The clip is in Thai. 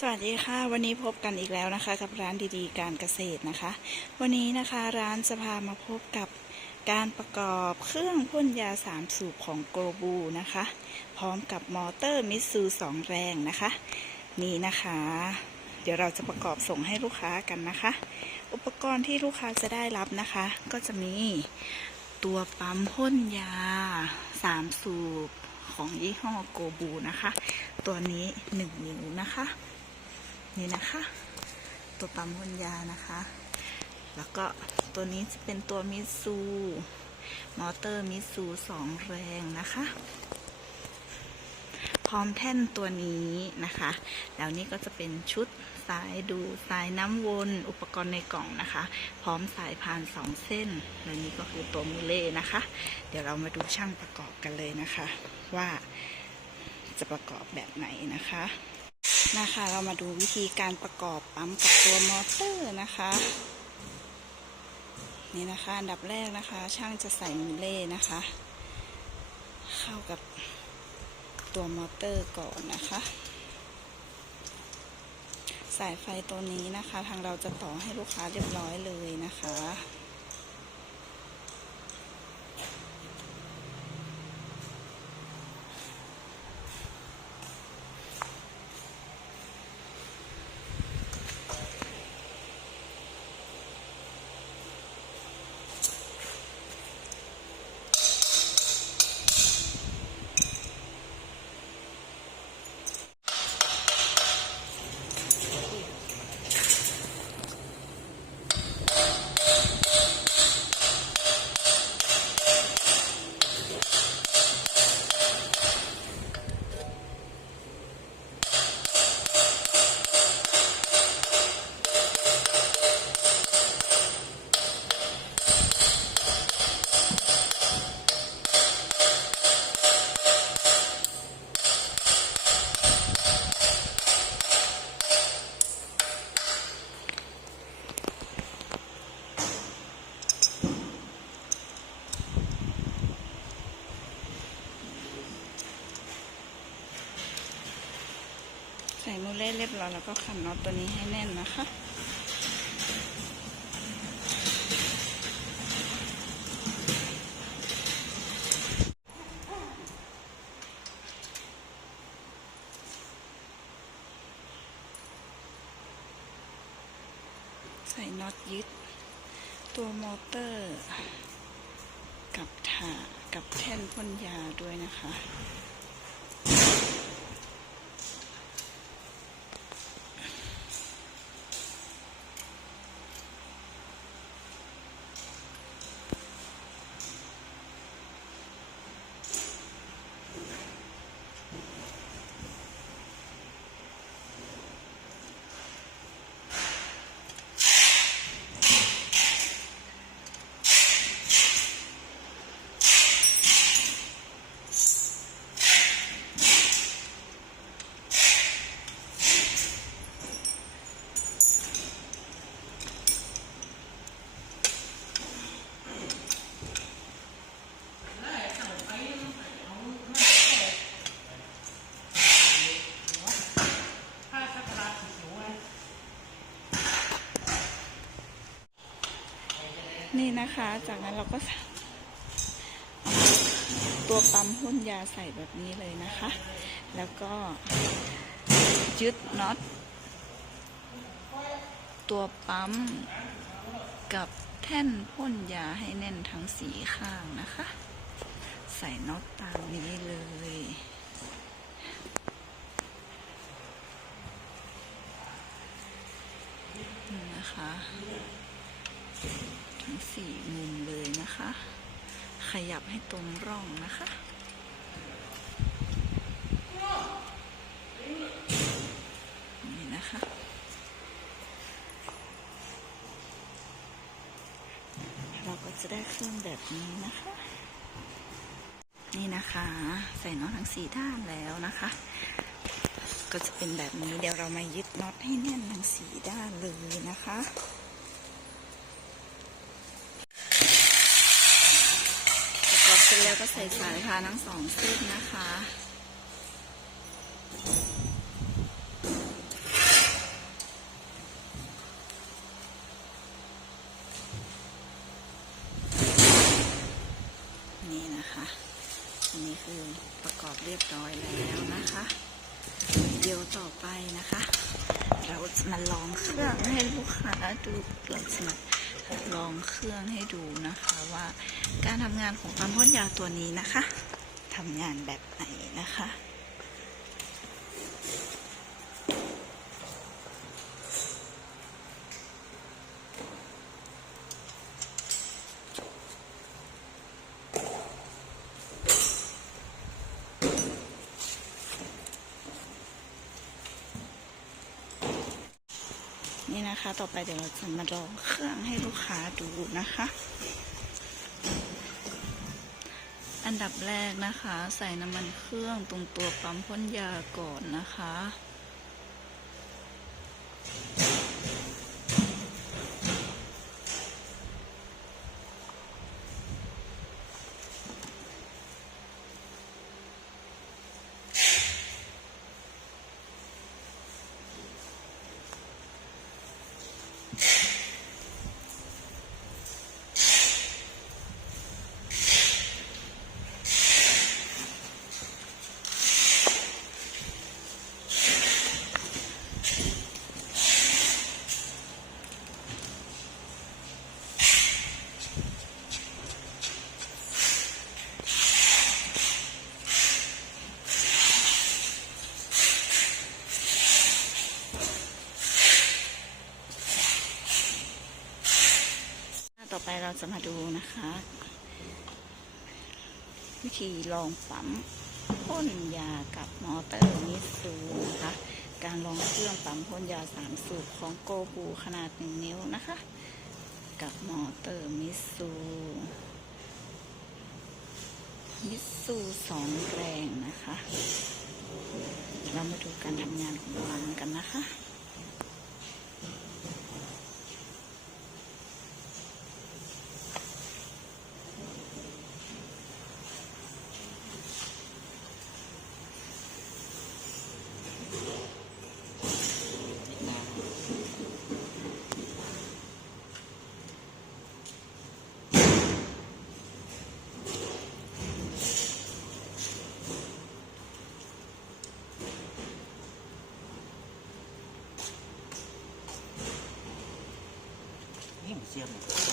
สวัสดีค่ะ วันนี้พบกันอีกแล้วนะคะ กับร้านดีๆ การเกษตรนะคะ วันนี้นะคะร้านจะพามาพบกับการประกอบเครื่องพ่นยาสามสูบของโกบูนะคะ พร้อมกับมอเตอร์มิตซูสองแรงนะคะ นี่นะคะ เดี๋ยวเราจะประกอบส่งให้ลูกค้ากันนะคะ อุปกรณ์ที่ลูกค้าจะได้รับนะคะ ก็จะมีตัวปั๊มพ่นยาสามสูบของยี่ห้อโกบูนะคะ ตัวนี้หนึ่งนิ้วนะคะ นี่นะคะ ตัวปั๊มพ่นยานะคะ แล้วก็ตัวนี้จะเป็นตัวมิซูมอเตอร์มิซูสองแรงนะคะ พร้อมแท่นตัวนี้นะคะ แล้วนี่ก็จะเป็นชุดสายดูสายน้ำวน อุปกรณ์ในกล่องนะคะ พร้อมสายพานสองเส้น และนี่ก็คือตัวมูเล่นะคะ เดี๋ยวเรามาดูช่างประกอบกันเลยนะคะ ว่าจะประกอบแบบไหนนะคะ นะคะ เรามาดูวิธีการประกอบปั๊มกับตัวมอเตอร์นะคะ นี่นะคะอันดับแรกนะคะ ช่างจะใส่มูเล่นะคะ เข้ากับตัวมอเตอร์ก่อนนะคะ สายไฟตัวนี้นะคะ ทางเราจะต่อให้ลูกค้าเรียบร้อยเลยนะคะ ใส่มูเล่เรียบร้อยแล้วก็ขันน็อตตัวนี้ให้แน่นนะคะใส่น็อตยึด ตัวมอเตอร์ กับถากับแท่นพ่นยาด้วยนะคะ นี่นะคะ จากนั้นเราก็เอาตัวปั๊มพ่นยาใส่แบบนี้เลยนะคะ แล้วก็ยึดน็อตตัวปั๊มกับแท่นพ่นยาให้แน่นทั้งสีข้างนะคะ ใส่น็อตตามนี้เลยนะคะ ทั้งสี่มุมเลยนะคะ ขยับให้ตรงร่องนะคะนี่นะคะเราก็จะได้เครื่องแบบนี้นะคะ นี่นะคะ ใส่น็อตทั้งสี่ด้านแล้วนะคะ ก็จะเป็นแบบนี้เดี๋ยวเรามายึดน็อตให้แน่นทั้งสี่ด้านเลยนะคะ เสร็จแล้วก็ใส่สายพานทั้งสองเส้นนะคะนี่นะคะอันนี้คือประกอบเรียบร้อยแล้วนะคะ เดี๋ยวต่อไปนะคะ เราจะมาลองเครื่องให้ลูกค้าดูเราจะมา ลองเครื่องให้ดูนะคะว่าการทำงานของปั๊มพ่นยาตัวนี้นะคะทำงานแบบไหนนะคะ ต่อไปเดี๋ยวเราจะมาลองเครื่องให้ลูกค้าดูนะคะ อันดับแรกนะคะ ใส่น้ำมันเครื่องตรงตัวปั๊มพ่นยาก่อนนะคะ ต่อไปเราจะมาดูนะคะ วิธีลองปั๊มพ่นยากับมอเตอร์มิตซูนะคะ การลองเครื่องปั๊มพ่นยาสามสูบของโกบูขนาดหนึ่งนิ้วนะคะ กับมอเตอร์มิตซูมิตซูสองแรงนะคะ เรามาดูการทำงานของมันกันนะคะ เสียม